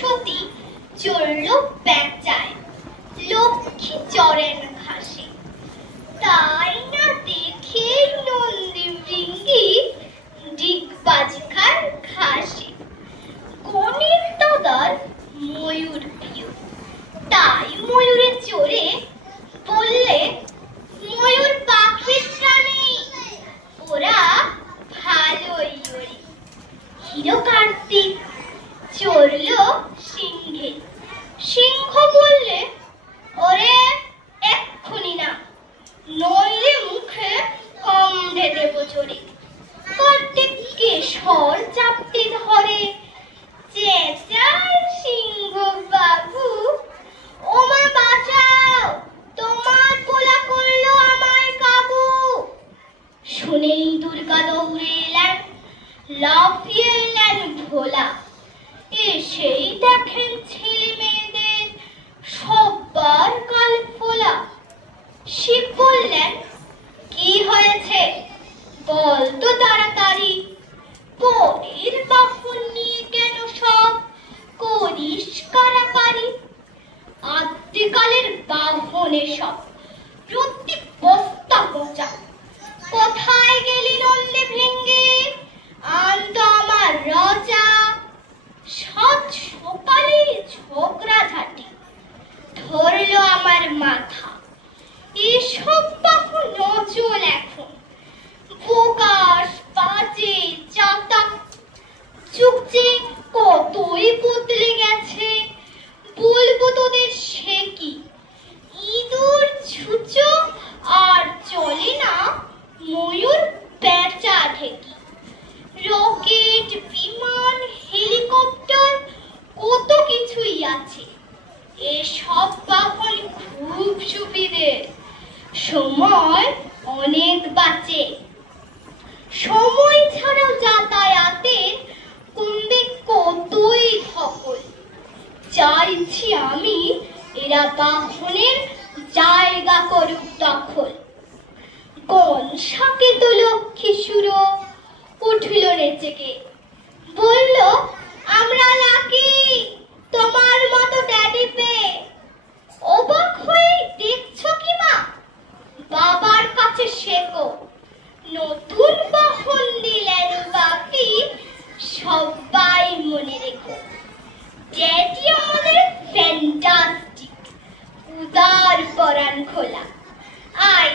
সতী চড়ল পেঁচায়, লক্ষ্মী চড়েন ঘাসে। তাই না দেখে নন্দী ভৃঙ্গি ডিগবাজ খায় ঘাসে। গণের দাদার ময়ূর প্রিয়, তাই ময়ূরে চড়ে বললে, ময়ূর পাখির প্রাণী, ওরা ভালোই ওড়ে। হিরো কার্তিক চড়ল সিংহে। সিংহ বললে, ওরে এক্ষুনি না, নইলে মুখে কামড়ে দেব জোরে। কার্তিককে স্বর চাপতে ধরে, চেঁচায় সিংহ বাবু, ওমা বাঁচাও, তোমার পোলা করলো আমায় কাবু। শুনেই দুর্গা দৌড়ে এলেন, লাফিয়ে এলেন ভোলা। এসেই দেখেন ছেলে মেয়েদের সবার গাল ফোলা। শিব বললেন, কি হয়েছে বল তো তাড়াতাড়ি, পরের বাহন নিয়ে কেন সব করিস কারাকারি। আদ্যিকালের বাহনে সব প্রতি বস্তা পচা, কোথায় গেলি নন্দে ভৃঙ্গে, আনতো আমার রাজা। সাত সকালে ঝগড়া ঝাঁটি ধরলো আমার মাথা। এসব বাহন অচল এখন, বোকাস বাজে চাতা। চুকছে কতই বদলে গেছে, বলবো তোদের সে কি। ইঁদুর ছুঁচো আর চলে না ময়ূর পেঁচা ঢেকি। রকেট, বিমান, হেলিকপ্টার কত কিছুই আছে। এসব বাহন খুব সুবিধে, সময় অনেক বাঁচে। সময় ছাড়াও যাতায়াতের কমবে কতই ধকল। চাইছি আমি এরা বাহনের জায়গা করুক দখল। কনসাকে তো লক্ষ্মী সুরো উঠল নেচেকে, বলল, আমরা লাকি তোমার মতো ড্যাডি পেয়ে। অবাক হয়ে দেখছো কি মা, বাবার কাছে শেখো। নতুন বাহন দিলেন বাপি, সবাই মনে রেখো। ড্যাডি আমাদের ফ্যান্টাস্টিক, উদার পরাণ খোলা। আয়